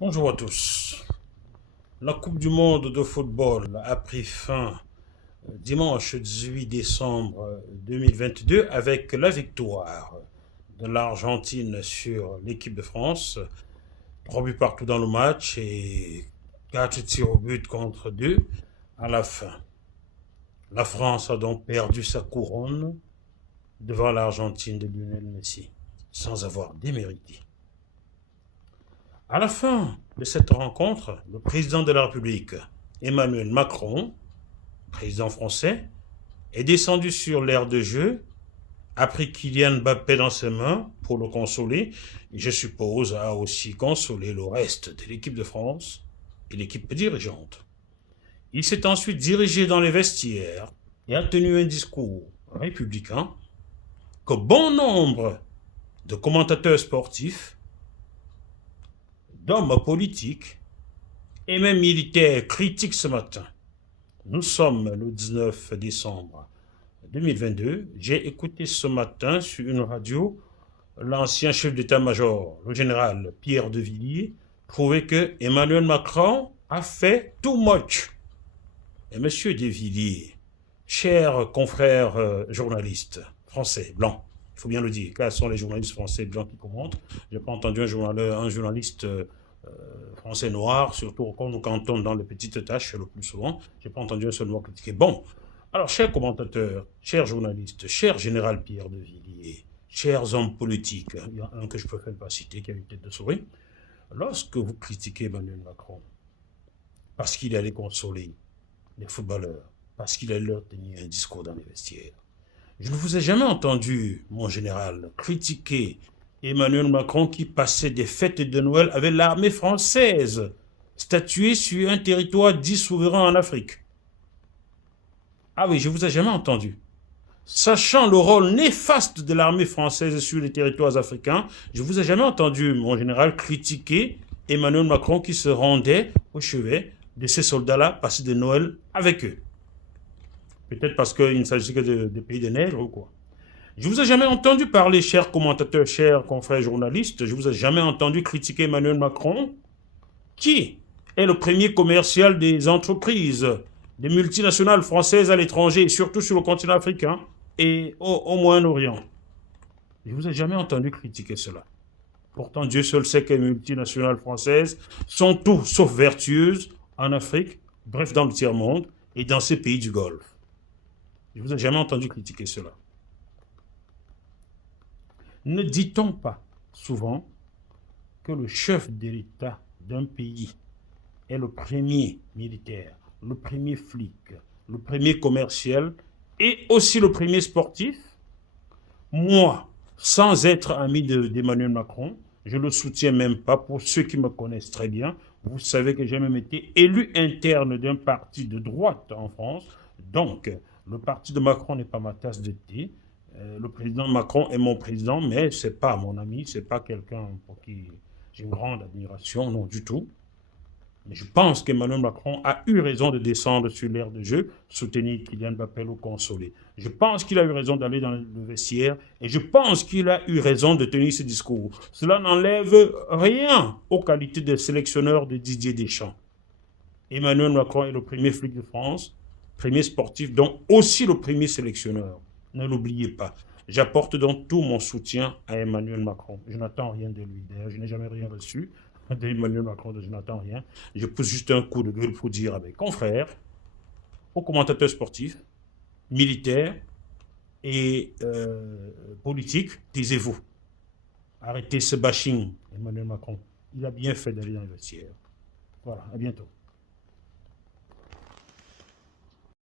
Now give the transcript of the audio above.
Bonjour à tous. La Coupe du monde de football a pris fin dimanche 18 décembre 2022 avec la victoire de l'Argentine sur l'équipe de France. 3 buts partout dans le match et 4 tirs au but contre 2 à la fin. La France a donc perdu sa couronne devant l'Argentine de Lionel Messi sans avoir démérité. À la fin de cette rencontre, le président de la République, Emmanuel Macron, président français, est descendu sur l'aire de jeu, a pris Kylian Mbappé dans ses mains pour le consoler, et je suppose a aussi consolé le reste de l'équipe de France et l'équipe dirigeante. Il s'est ensuite dirigé dans les vestiaires et a tenu un discours républicain que bon nombre de commentateurs sportifs, d'hommes politiques et même militaires critiquent ce matin. Nous sommes le 19 décembre 2022. J'ai écouté ce matin sur une radio l'ancien chef d'état-major, le général Pierre de Villiers, trouvait que Emmanuel Macron a fait too much. Et monsieur de Villiers, cher confrère journaliste français, blanc, il faut bien le dire, car ce sont les journalistes français blancs qui commentent. Je n'ai pas entendu un journaliste français noir, surtout quand nous cantons dans les petites tâches le plus souvent. Je n'ai pas entendu un seul mot critiquer. Bon, alors, chers commentateurs, chers journalistes, cher général Pierre de Villiers, chers hommes politiques, il y a un que je préfère ne pas citer qui a une tête de souris, lorsque vous critiquez Emmanuel Macron, parce qu'il allait consoler les footballeurs, parce qu'il allait leur tenir un discours dans les vestiaires, je ne vous ai jamais entendu, mon général, critiquer Emmanuel Macron qui passait des fêtes de Noël avec l'armée française, statuée sur un territoire dit souverain en Afrique. Ah oui, je ne vous ai jamais entendu. Sachant le rôle néfaste de l'armée française sur les territoires africains, je ne vous ai jamais entendu, mon général, critiquer Emmanuel Macron qui se rendait au chevet de ces soldats-là passer de Noël avec eux. Peut-être parce qu'il ne s'agissait que de pays de neige ou quoi. Je ne vous ai jamais entendu parler, chers commentateurs, chers confrères journalistes, je ne vous ai jamais entendu critiquer Emmanuel Macron, qui est le premier commercial des entreprises, des multinationales françaises à l'étranger, surtout sur le continent africain et au Moyen-Orient. Je ne vous ai jamais entendu critiquer cela. Pourtant, Dieu seul sait que les multinationales françaises sont tout sauf vertueuses en Afrique, bref, dans le tiers-monde et dans ces pays du Golfe. Je ne vous ai jamais entendu critiquer cela. Ne dit-on pas souvent que le chef de l'État d'un pays est le premier militaire, le premier flic, le premier commercial et aussi le premier sportif? Moi, sans être ami d'Emmanuel Macron, je ne le soutiens même pas. Pour ceux qui me connaissent très bien, vous savez que j'ai même été élu interne d'un parti de droite en France. Donc, le parti de Macron n'est pas ma tasse de thé. Le président Macron est mon président, mais ce n'est pas mon ami, ce n'est pas quelqu'un pour qui j'ai une grande admiration, non du tout. Mais je pense qu'Emmanuel Macron a eu raison de descendre sur l'aire de jeu, soutenir Kylian Mbappé ou consoler. Je pense qu'il a eu raison d'aller dans le vestiaire et je pense qu'il a eu raison de tenir ce discours. Cela n'enlève rien aux qualités de sélectionneur de Didier Deschamps. Emmanuel Macron est le premier flic de France, premier sportif, donc aussi le premier sélectionneur. Ne l'oubliez pas. J'apporte donc tout mon soutien à Emmanuel Macron. Je n'attends rien de lui. D'ailleurs, je n'ai jamais rien reçu d'Emmanuel Macron, je n'attends rien. Je pousse juste un coup de gueule pour dire à mes confrères, aux commentateurs sportifs, militaires et politiques, taisez-vous. Arrêtez ce bashing, Emmanuel Macron. Il a bien fait d'aller dans le vestiaire. Voilà, à bientôt.